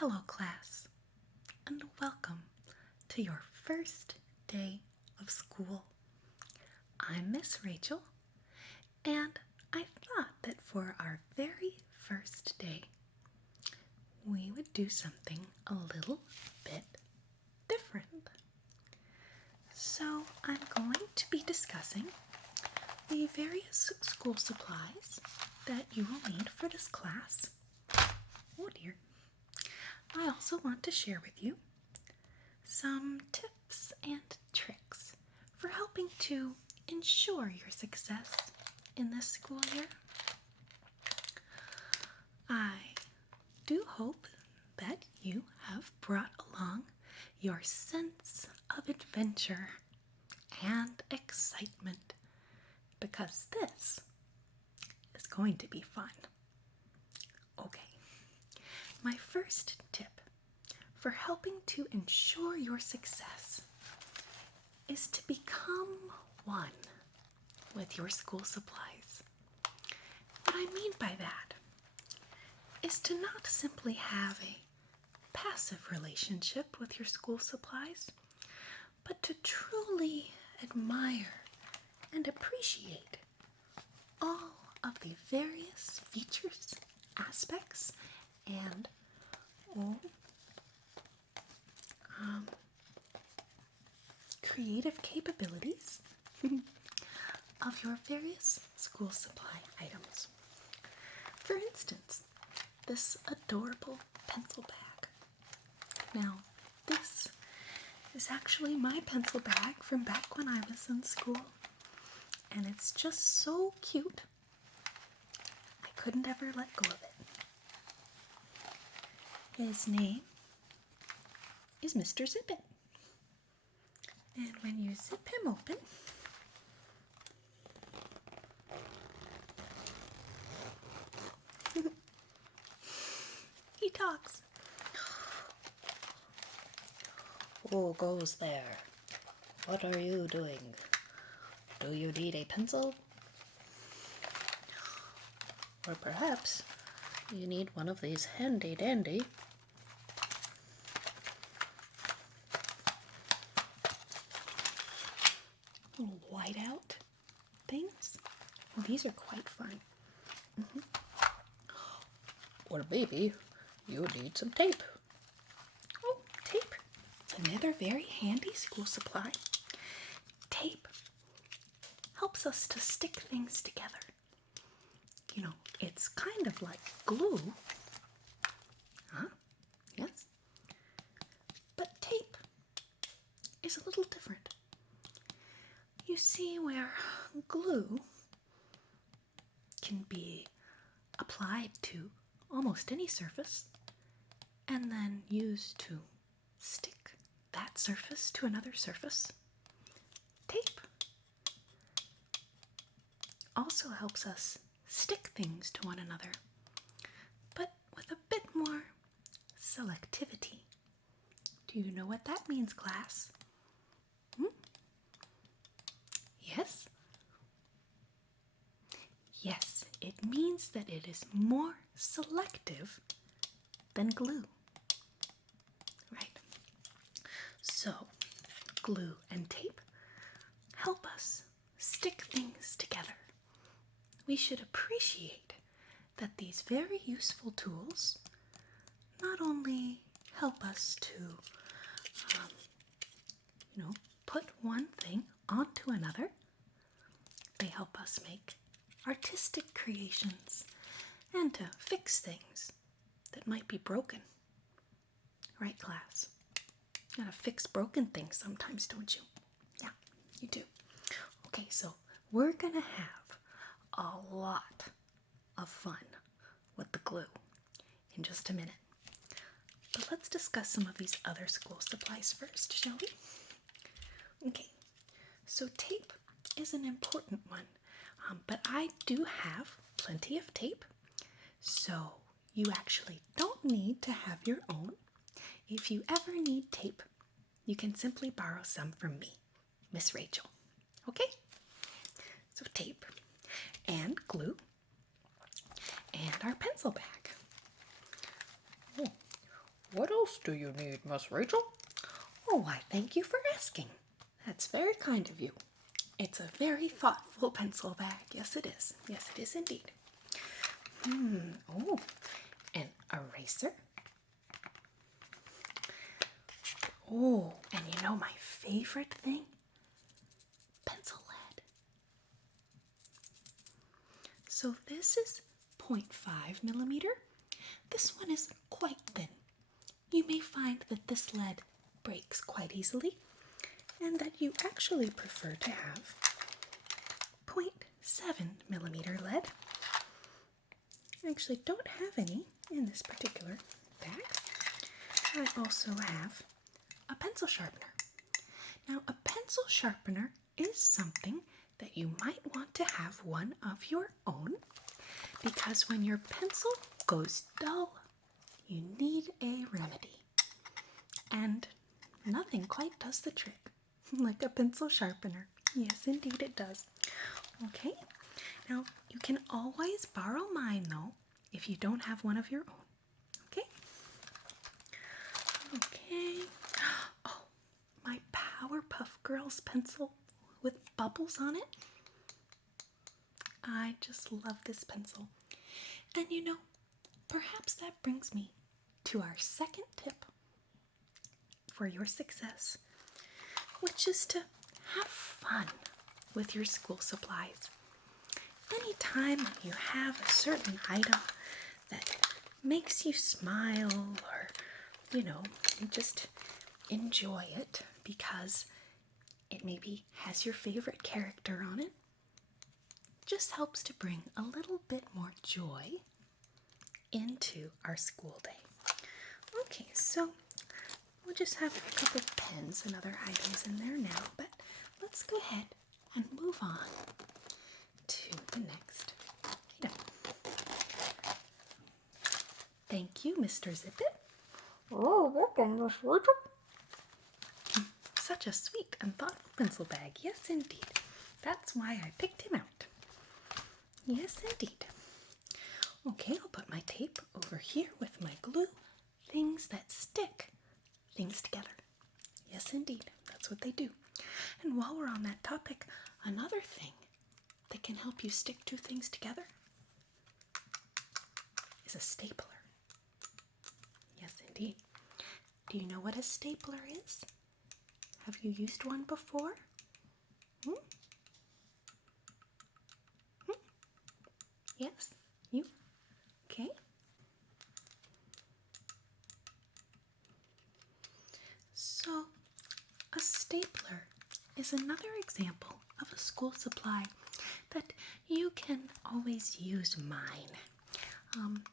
Hello, class, and welcome to your first day of school. I'm Miss Rachel, and I thought that for our very first day, we would do something a little bit different. So I'm going to be discussing the various school supplies that you will need for this class. Oh dear. I also want to share with you some tips and tricks for helping to ensure your success in this school year. I do hope that you have brought along your sense of adventure and excitement, because this is going to be fun. Okay, my first tip for helping to ensure your success is to become one with your school supplies. What I mean by that is to not simply have a passive relationship with your school supplies, but to truly admire and appreciate all of the various features, aspects, and creative capabilities of your various school supply items. For instance, this adorable pencil bag. Now, this is actually my pencil bag from back when I was in school, and it's just so cute. I couldn't ever let go of it. His name is Mr. Zip-It. And when you zip him open, he talks. Who goes there? What are you doing? Do you need a pencil? Or perhaps you need one of these handy-dandy Little whiteout things. Well, these are quite fun. Or maybe you need some tape. Oh, tape. It's another very handy school supply. Tape helps us to stick things together. You know, it's kind of like glue. Huh? Yes? But tape is a little different. You see, where glue can be applied to almost any surface and then used to stick that surface to another surface, tape also helps us stick things to one another, but with a bit more selectivity. Do you know what that means, class? Yes? Yes, it means that it is more selective than glue. Right? So, glue and tape help us stick things together. We should appreciate that these very useful tools not only help us to, put one thing onto another, they help us make artistic creations and to fix things that might be broken. Right, class? You gotta fix broken things sometimes, don't you? Yeah, you do. Okay, so we're gonna have a lot of fun with the glue in just a minute. But let's discuss some of these other school supplies first, shall we? Okay, so tape is an important one, but I do have plenty of tape, so you actually don't need to have your own. If you ever need tape, you can simply borrow some from me, Miss Rachel. Okay? So tape and glue and our pencil bag. Oh, do you need, Miss Rachel? Oh, why, thank you for asking. That's very kind of you. It's a very thoughtful pencil bag. Yes, it is. Yes, it is indeed. Oh, an eraser. Oh, and you know my favorite thing? Pencil lead. So this is 0.5 millimeter. This one is quite thin. You may find that this lead breaks quite easily and that you actually prefer to have 0.7 millimeter lead. I actually don't have any in this particular bag. I also have a pencil sharpener. Now, a pencil sharpener is something that you might want to have one of your own, because when your pencil goes dull, you need a remedy. And nothing quite does the trick like a pencil sharpener. Yes, indeed it does. Okay, now you can always borrow mine though if you don't have one of your own. Okay? Okay. Oh, my Powerpuff Girls pencil with bubbles on it. I just love this pencil. And you know, perhaps that brings me to our second tip for your success, which is to have fun with your school supplies. Anytime you have a certain item that makes you smile, or, you know, you just enjoy it because it maybe has your favorite character on it, just helps to bring a little bit more joy into our school day. Okay, so we'll just have a couple pens and other items in there now, but let's go ahead and move on to the next item. Thank you, Mr. Zippet. Oh, welcome, Miss Rachel. Such a sweet and thoughtful pencil bag. Yes, indeed. That's why I picked him out. Yes, indeed. Okay, I'll put my tape over here with my glue. Things that stick things together. Yes, indeed. That's what they do. And while we're on that topic, another thing that can help you stick two things together is a stapler. Yes, indeed. Do you know what a stapler is? Have you used one before? Yes? You? Okay. So, a stapler is another example of a school supply that you can always use mine.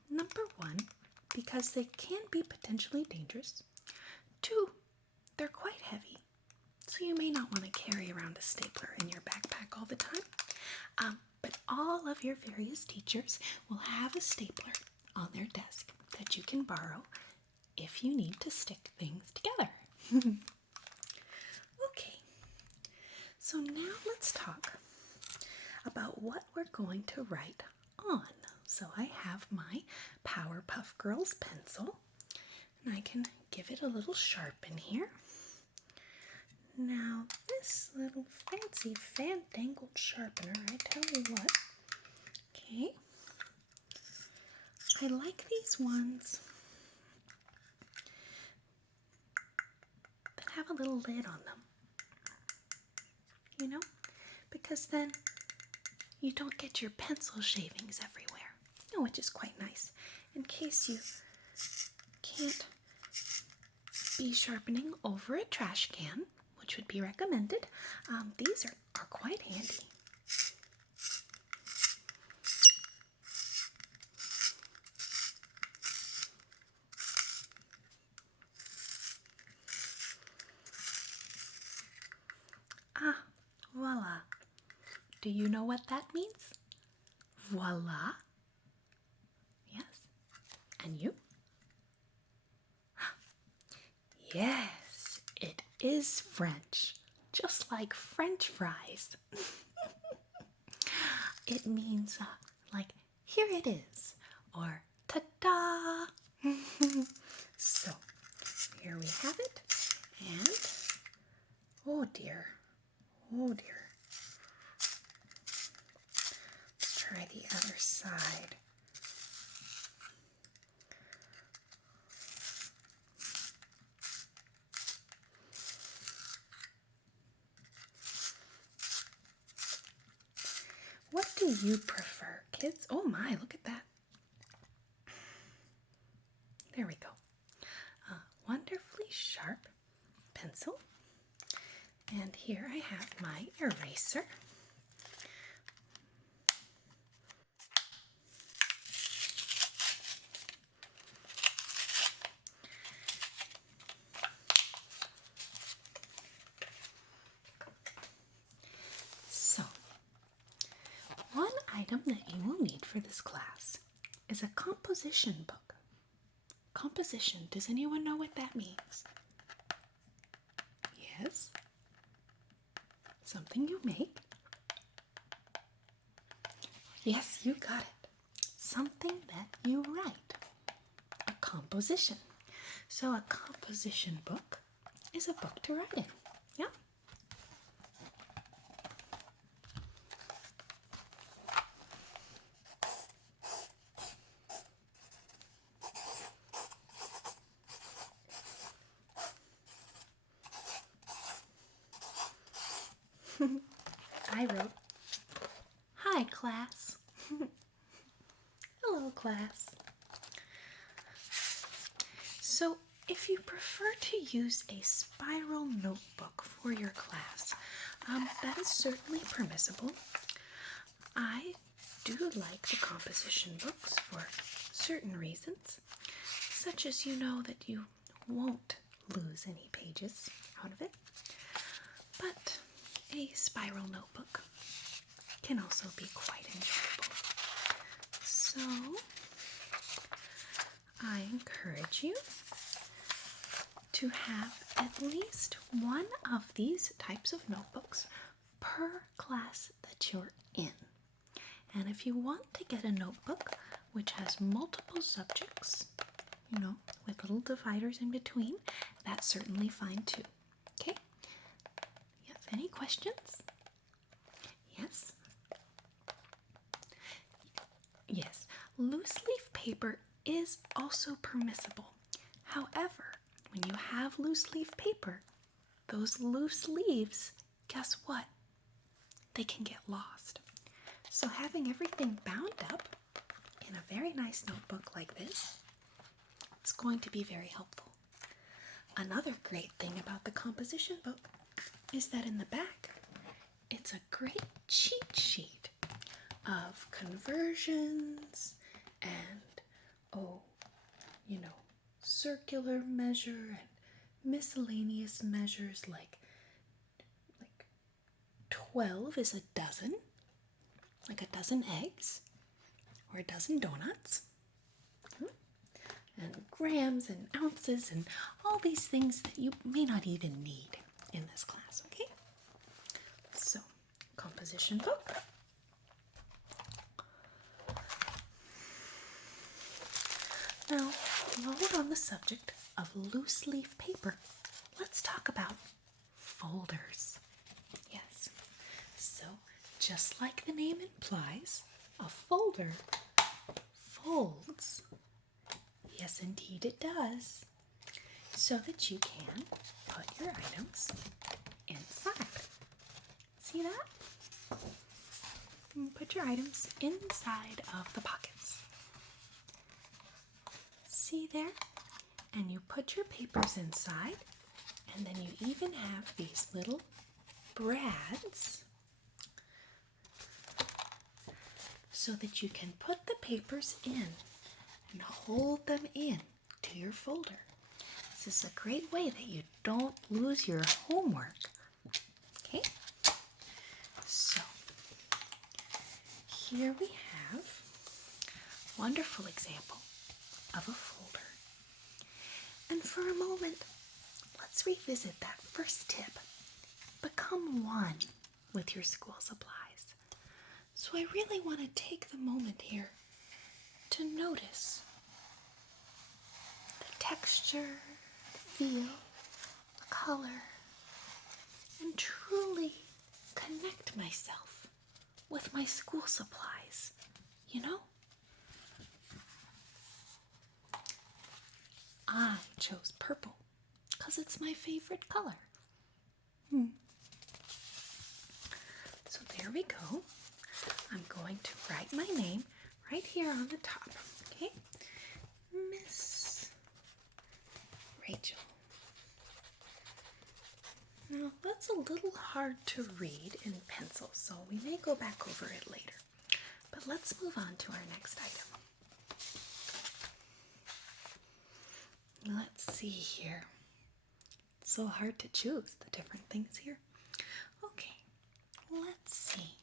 Number one, because they can be potentially dangerous. Two, they're quite heavy, so you may not want to carry around a stapler in your backpack all the time. But all of your various teachers will have a stapler on their desk that you can borrow if you need to stick things together. Okay, so now let's talk about what we're going to write on. So I have my Powerpuff Girls pencil, and I can give it a little sharpen here. Now, this little fancy fandangled sharpener, I tell you what. Okay. I like these ones that have a little lid on them. You know? Because then you don't get your pencil shavings everywhere. Which is quite nice. In case you can't be sharpening over a trash can, which would be recommended, these are quite handy. Ah, voila. Do you know what that means? Voila. Yes. And you? Yes, it is French. Just like French fries. It means like, here it is, or ta-da. So, there we have it. And, oh dear, oh dear. Let's try the other side. What do you prefer, kids? Oh my, look at that. There we go. A wonderfully sharp pencil. And here I have my eraser. So, one item that you will need for this class is a composition book. Composition, does anyone know what that means? Yes? Something you make? Yes, you got it. Something that you write. A composition. So a composition book is a book to write in. Yeah? I wrote, "Hi, class." Hello, class. So, if you prefer to use a spiral notebook for your class, that is certainly permissible. I do like the composition books for certain reasons, such as you know that you won't lose any pages out of it. But a spiral notebook can also be quite enjoyable. So, I encourage you to have at least one of these types of notebooks per class that you're in. And if you want to get a notebook which has multiple subjects, with little dividers in between, that's certainly fine too. Okay? Yes, any questions? Yes? Yes, loose leaf paper is also permissible. However, when you have loose leaf paper, those loose leaves, guess what? They can get lost. So having everything bound up in a very nice notebook like this is going to be very helpful. Another great thing about the composition book is that in the back, it's a great cheat sheet of conversions and, circular measure and miscellaneous measures like 12 is a dozen, like a dozen eggs or a dozen donuts, and grams and ounces and all these things that you may not even need in this class, okay? So, composition book. Now, while we're on the subject of loose leaf paper, let's talk about folders. Yes, so just like the name implies, a folder folds. Yes, indeed it does. So that you can put your items inside. See that? And put your items inside of the pockets. See there? And you put your papers inside, and then you even have these little brads so that you can put the papers in and hold them in to your folder. This is a great way that you don't lose your homework. Okay? So, here we have a wonderful example of a folder. And for a moment, let's revisit that first tip. Become one with your school supplies. So I really want to take the moment here to notice the texture, the feel the color and truly connect myself with my school supplies, you know? I chose purple because it's my favorite color. So there we go. I'm going to write my name right here on the top, okay? Miss Rachel. Now, that's a little hard to read in pencil, so we may go back over it later. But let's move on to our next item. Let's see here. It's so hard to choose the different things here. Okay, let's see.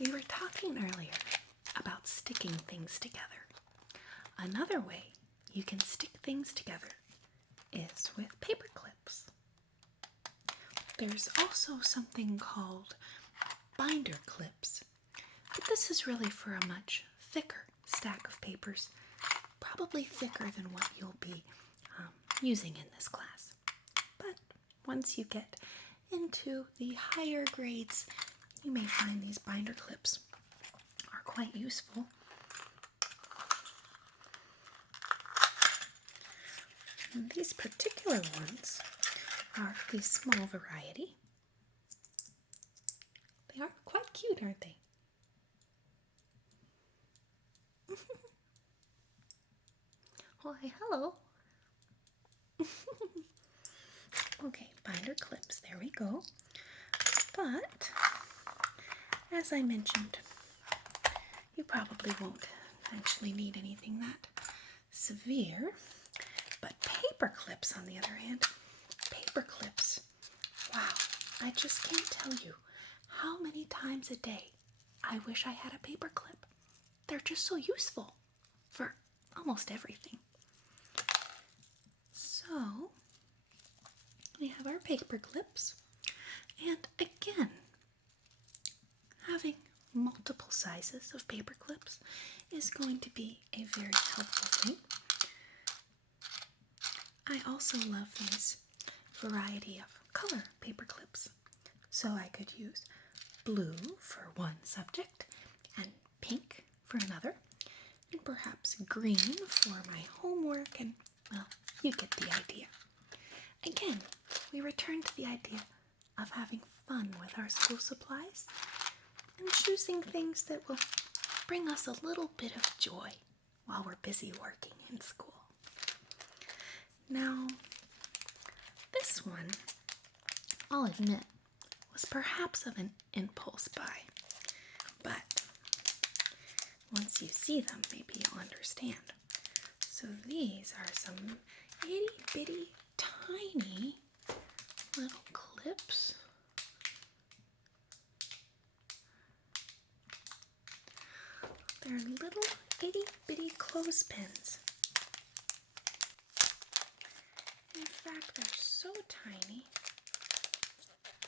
We were talking earlier about sticking things together. Another way you can stick things together is with paper clips. There's also something called binder clips, but this is really for a much thicker stack of papers, probably thicker than what you'll be using in this class. But once you get into the higher grades, you may find these binder clips are quite useful. And these particular ones are the small variety. They are quite cute, aren't they? Why, hello. Okay, binder clips, there we go. But, as I mentioned, you probably won't actually need anything that severe. But paper clips, on the other hand, paper clips, wow, I just can't tell you how many times a day I wish I had a paper clip. They're just so useful for almost everything. So, we have our paper clips, and again, having multiple sizes of paper clips is going to be a very helpful thing. I also love these variety of color paper clips. So I could use blue for one subject and pink for another, and perhaps green for my homework, and, well, you get the idea. Again, we return to the idea of having fun with our school supplies and choosing things that will bring us a little bit of joy while we're busy working in school. Now, this one, I'll admit, was perhaps of an impulse buy, but once you see them, maybe you'll understand. So these are some itty-bitty, tiny little clips. They're little itty-bitty clothespins. In fact, they're so tiny,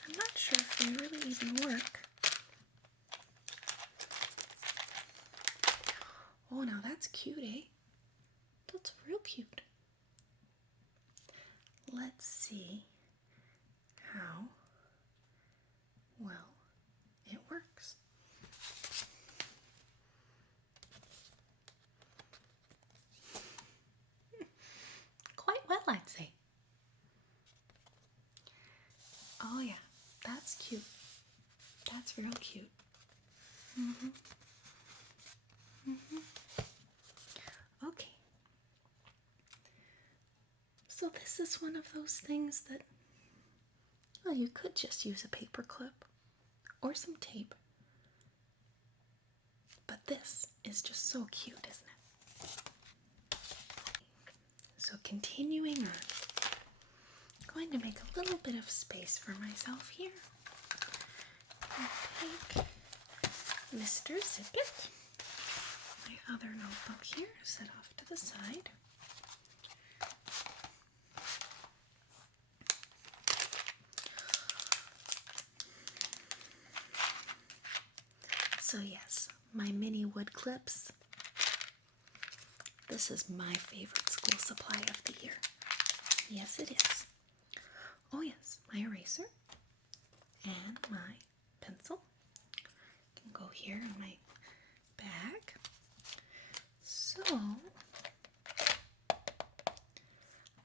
I'm not sure if they really even work. Oh, now that's cute, eh? That's real cute. Let's see how well it works. Quite well, I'd say. Oh yeah, that's cute. That's real cute. Okay. So this is one of those things that, well, you could just use a paper clip or some tape. But this is just so cute, isn't it? So continuing on, I'm going to make a little bit of space for myself here. I'll take Mr. Zippet, my other notebook here, set off to the side. So yes, my mini wood clips. this is my favorite school supply of the year. Yes, it is. Oh yes, my eraser and my pencil can go here in my bag. So,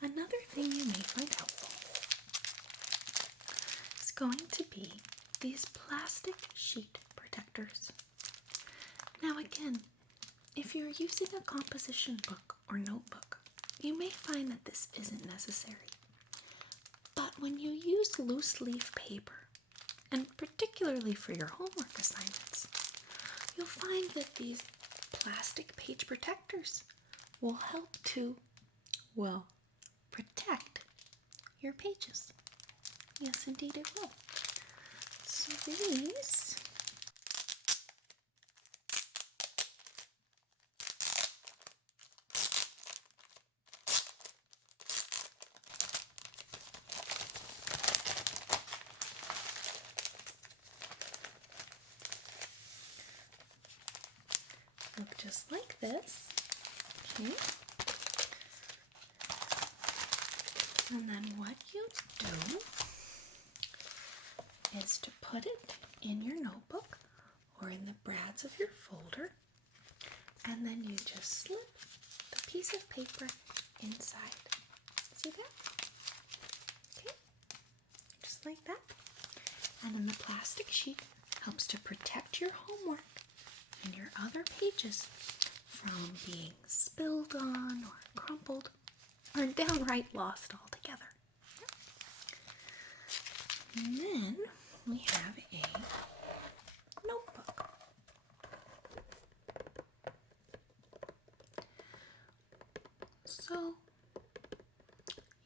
another thing you may find helpful is going to be these plastic sheet protectors. Now again, if you're using a composition book or notebook, you may find that this isn't necessary. But when you use loose leaf paper, and particularly for your homework assignments, you'll find that these plastic page protectors will help to, well, protect your pages. Yes, indeed it will. So these look just like this. Okay. And then what you do is to put it in your notebook or in the brads of your folder, and then you just slip the piece of paper inside. See that? Okay, just like that. And then the plastic sheet helps to protect your homework and your other pages from being spilled on or crumpled or downright lost altogether. And then we have a notebook. So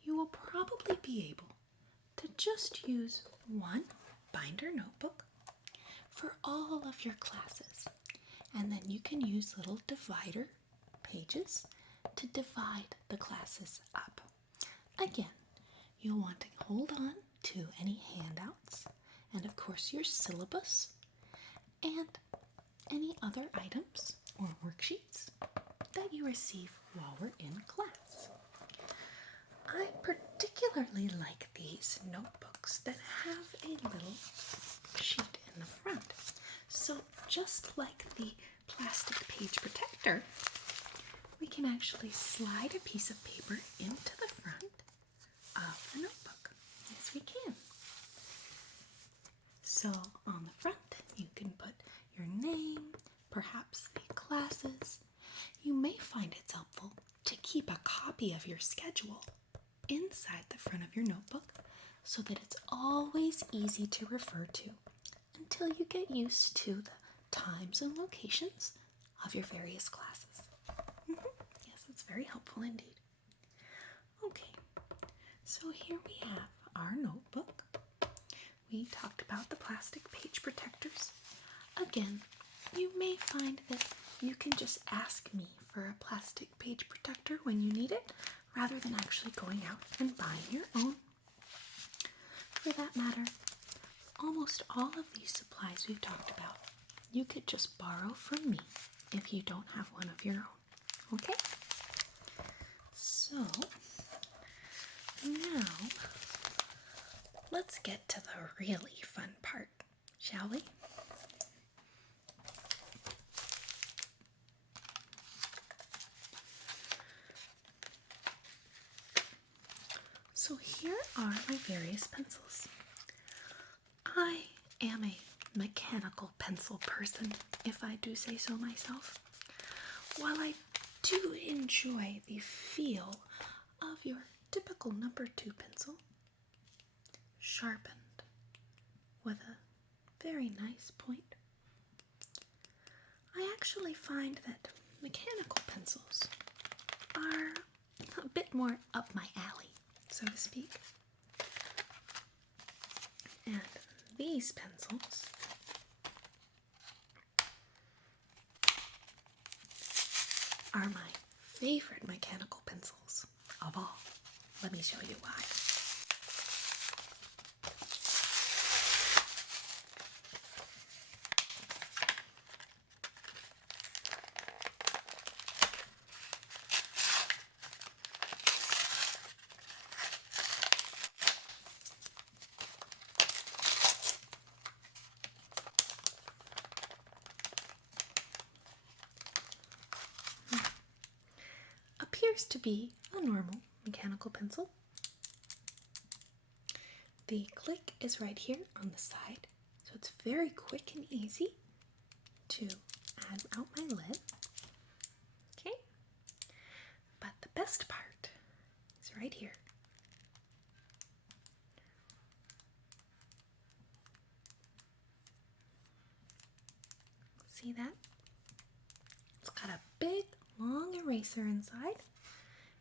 you will probably be able to just use one binder notebook for all of your classes. And then you can use little divider pages to divide the classes up. Again, you'll want to hold on to any handouts and of course your syllabus and any other items or worksheets that you receive while we're in class. I particularly like these notebooks that have a little sheet in the front. So just like the plastic page protector, we can actually slide a piece of paper into the front of the notebook. Yes, we can. So on the front, you can put your name, perhaps the classes. You may find it's helpful to keep a copy of your schedule inside the front of your notebook so that it's always easy to refer to until you get used to the times and locations of your various classes. Yes, it's very helpful indeed. Okay, so here we have our notebook. We talked about the plastic page protectors. Again, you may find that you can just ask me for a plastic page protector when you need it, rather than actually going out and buying your own. For that matter, almost all of these supplies we've talked about, you could just borrow from me if you don't have one of your own. Okay? So, now, let's get to the really fun part, shall we? So here are my various pencils. I am a mechanical pencil person, if I do say so myself. While I do enjoy the feel of your typical number 2 pencil, sharpened with a very nice point, I actually find that mechanical pencils are a bit more up my alley, so to speak. And these pencils are my favorite mechanical pencils of all. Let me show you why. appears to be a normal mechanical pencil. The click is right here on the side, so it's very quick and easy to add out my lead. Okay, but the best part is right here. See that? It's got a big, long eraser inside,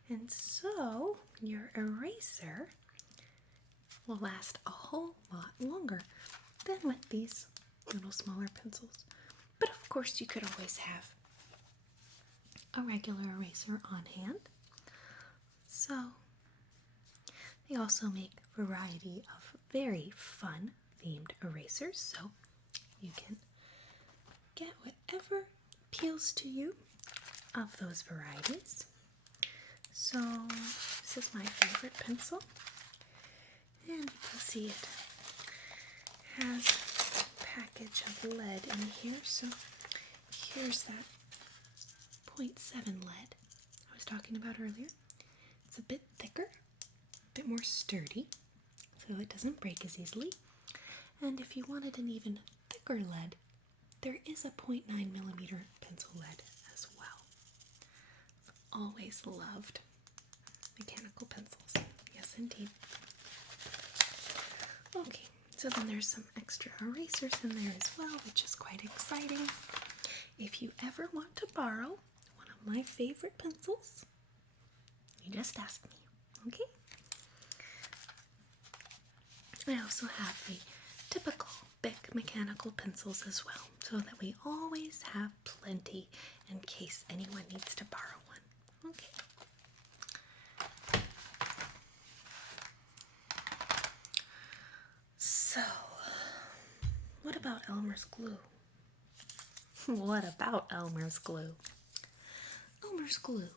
and so your eraser will last a whole lot longer than with these little smaller pencils. But of course, you could always have a regular eraser on hand. So they also make a variety of very fun themed erasers, so you can get whatever appeals to you of those varieties. So this is my favorite pencil, and you can see it has a package of lead in here. So here's that 0.7 lead I was talking about earlier. It's a bit thicker, a bit more sturdy, so it doesn't break as easily. And if you wanted an even thicker lead, there is a 0.9 millimeter pencil lead as well. I've always loved mechanical pencils. Yes, indeed. Okay, so then there's some extra erasers in there as well, which is quite exciting. If you ever want to borrow one of my favorite pencils, you just ask me, okay? I also have the typical Bic mechanical pencils as well, so that we always have plenty in case anyone needs to borrow one. Okay. So, what about Elmer's glue? What about Elmer's glue? Elmer's glue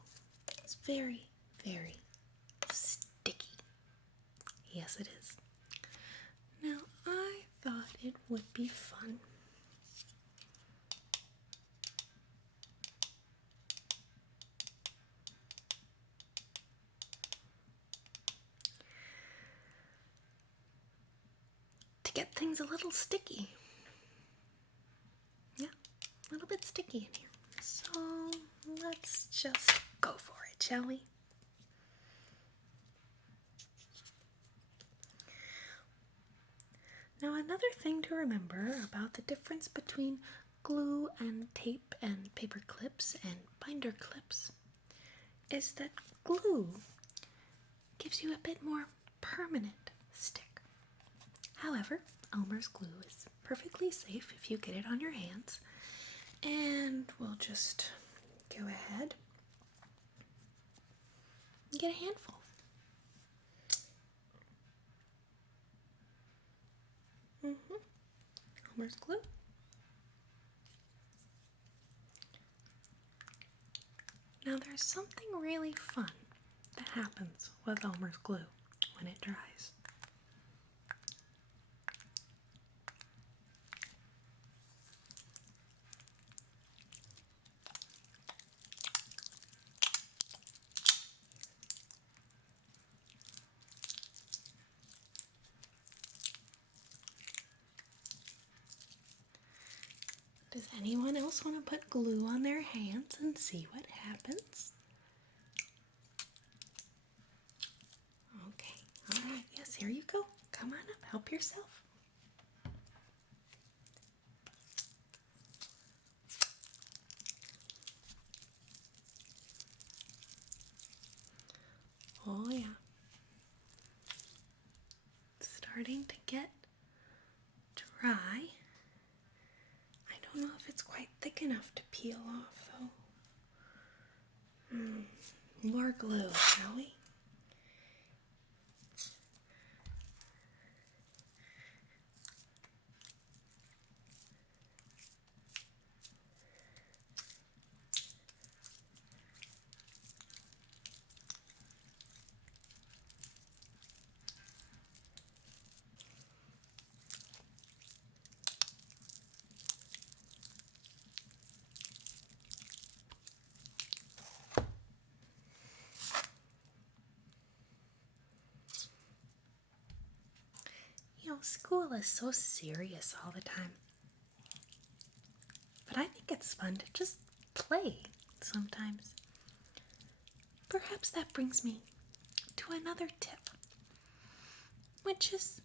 is very, very sticky. Yes, it is. Now, I thought it would be fun to get things a little sticky. Yeah, a little bit sticky in here. So let's just go for it, shall we? Now, another thing to remember about the difference between glue and tape and paper clips and binder clips is that glue gives you a bit more permanent stick. However, Elmer's glue is perfectly safe if you get it on your hands. And we'll just go ahead and get a handful. Elmer's glue. Now there's something really fun that happens with Elmer's glue when it dries. Does anyone else want to put glue on their hands and see what happens? Okay, alright, yes, here you go. Come on up, help yourself. Oh yeah. It's starting to get dry. I don't know if it's quite thick enough to peel off though. More glue, shall we? know, school is so serious all the time. But I think it's fun to just play sometimes. Perhaps that brings me to another tip, which is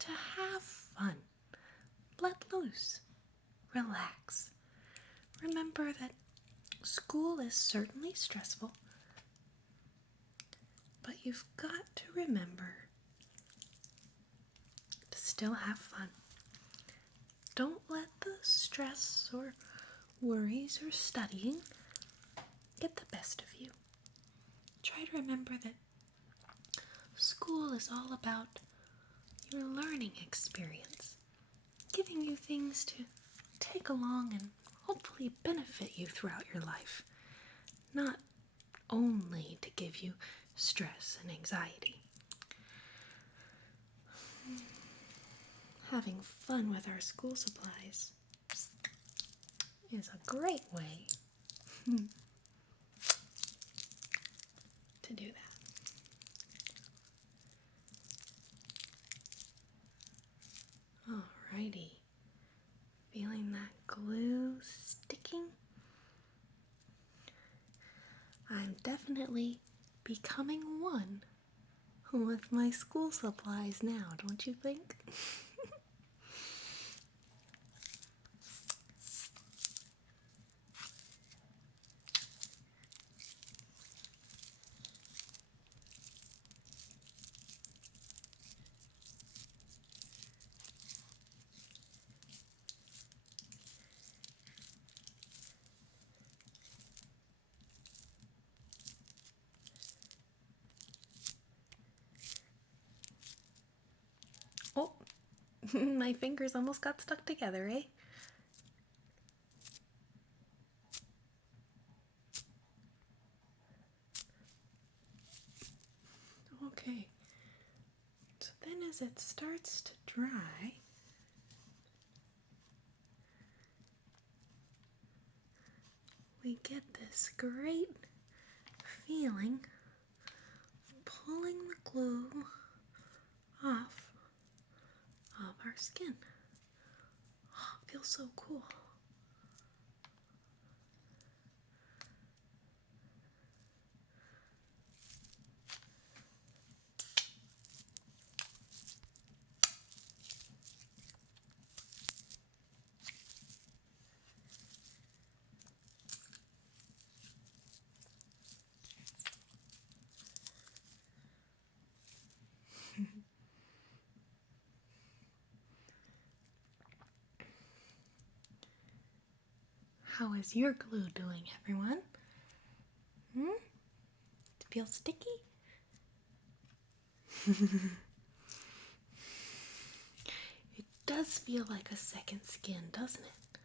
to have fun. Let loose. Relax. Remember that school is certainly stressful, but you've got to remember to still have fun. Don't let the stress or worries or studying get the best of you. Try to remember that school is all about your learning experience, giving you things to take along and hopefully benefit you throughout your life, not only to give you stress and anxiety. Having fun with our school supplies is a great way to do that. Alrighty. Feeling that glue sticking? I'm definitely becoming one with my school supplies now, don't you think? Oh, my fingers almost got stuck together, eh? Okay. So then as it starts to dry, we get this great feeling of pulling the glue off of our skin. Oh, it feels so cool. How is your glue doing, everyone? It feels sticky? It does feel like a second skin, doesn't it?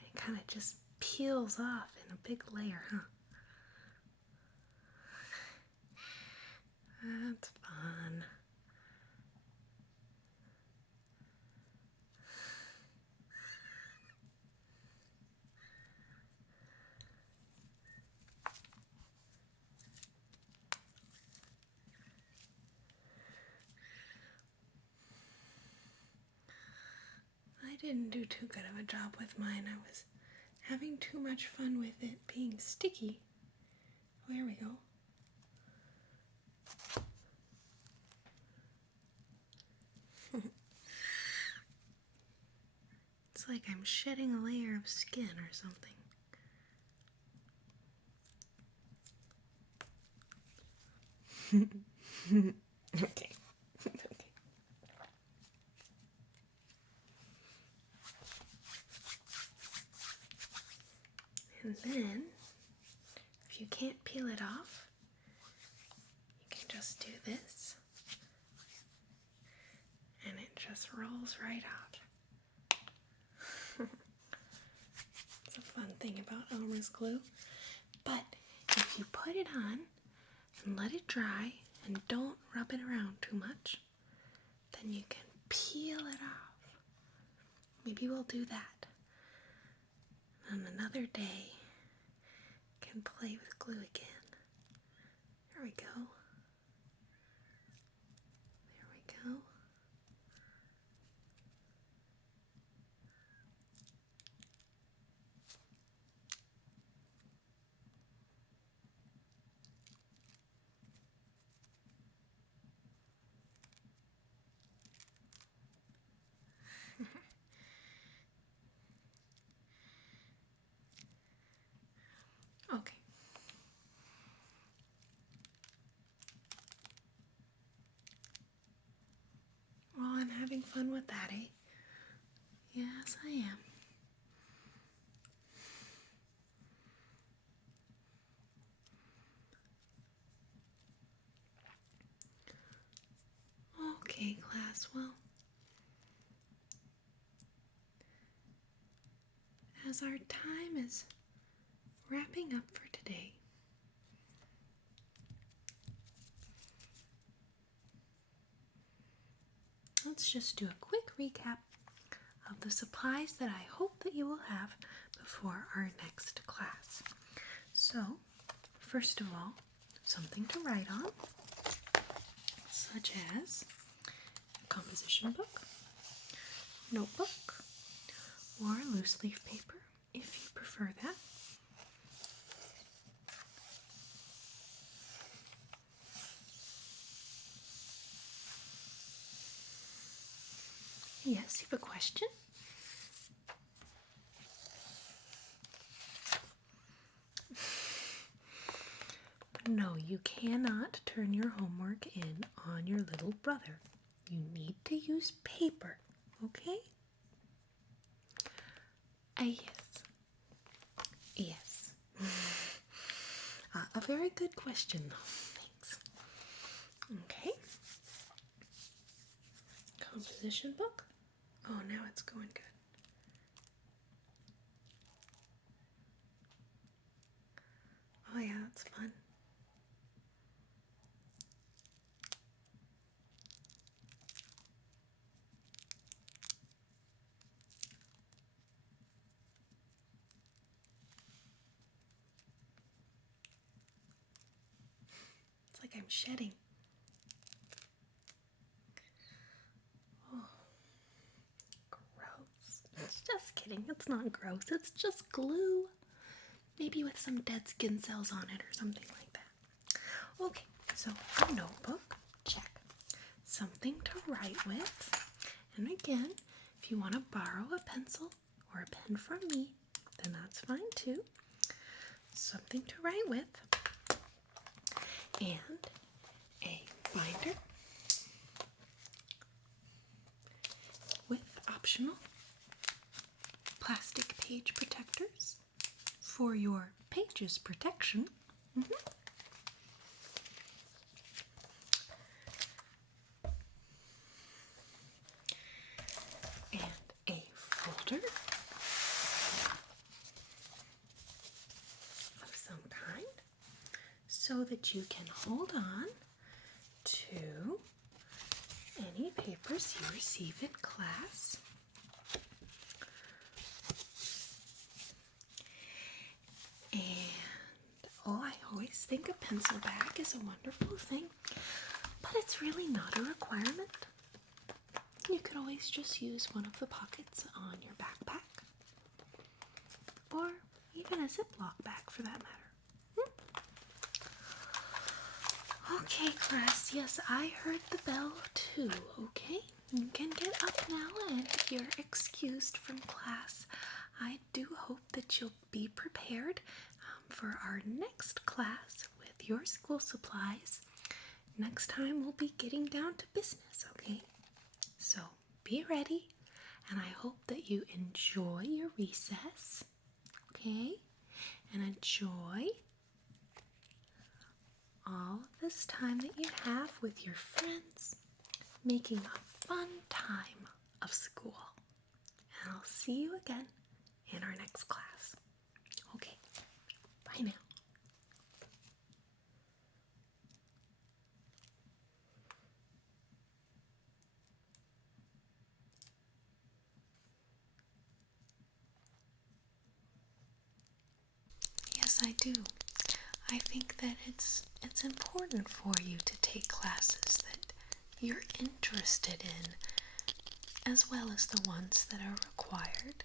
It kind of just peels off in a big layer, huh? That's fun. I didn't do too good of a job with mine. I was having too much fun with it being sticky. Oh, here we go. It's like I'm shedding a layer of skin or something. Okay. Okay. And then, if you can't peel it off, you can just do this. And it just rolls right out. It's a fun thing about Elmer's glue. But if you put it on and let it dry and don't rub it around too much, then you can peel it off. Maybe we'll do that. And another day, can play with glue again. There we go. There we go. with that, eh? Yes, I am. Okay, class, well, as our time is wrapping up for today, let's just do a quick recap of the supplies that I hope that you will have before our next class. So, first of all, something to write on, such as a composition book, notebook, or loose leaf paper, if you prefer that. Yes, you have a question? No, you cannot turn your homework in on your little brother. You need to use paper, okay? Yes. Yes. A very good question, though. Thanks. Okay. Composition book. Oh, now it's going good. Oh, yeah, that's fun. It's like I'm shedding. Oh, gross. Just kidding. It's not gross. It's just glue. Maybe with some dead skin cells on it or something like that. Okay, so a notebook. Check. Something to write with. And again, if you want to borrow a pencil or a pen from me, then that's fine too. Something to write with. And a binder with optional plastic page protectors for your pages protection. And a folder of some kind so that you can hold on to any papers you receive in class. And I always think a pencil bag is a wonderful thing, but it's really not a requirement. You could always just use one of the pockets on your backpack, or even a Ziploc bag for that matter. Okay, class, yes, I heard the bell too, okay? You can get up now and you're excused from class. I do hope that you'll be prepared for our next class with your school supplies. Next time we'll be getting down to business, okay? So be ready, and I hope that you enjoy your recess, okay? And enjoy all of this time that you have with your friends, making a fun time of school. And I'll see you again in our next class. Okay, bye now. Yes, I do. I think that it's important for you to take classes that you're interested in, as well as the ones that are required.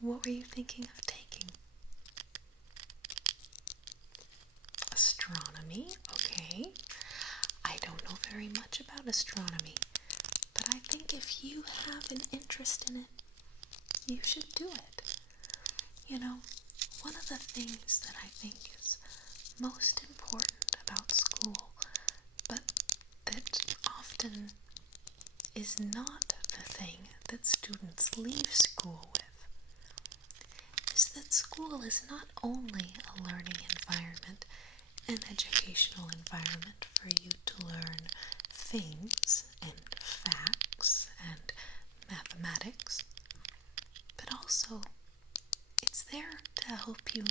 What were you thinking of taking? Astronomy, okay. I don't know very much about astronomy, but I think if you have an interest in it, you should do it. You know, one of the things that I think is most important about school, but that often is not the thing that students leave school with is that school is not only a learning environment, an educational environment for you to learn things and facts and mathematics, but also it's there to help you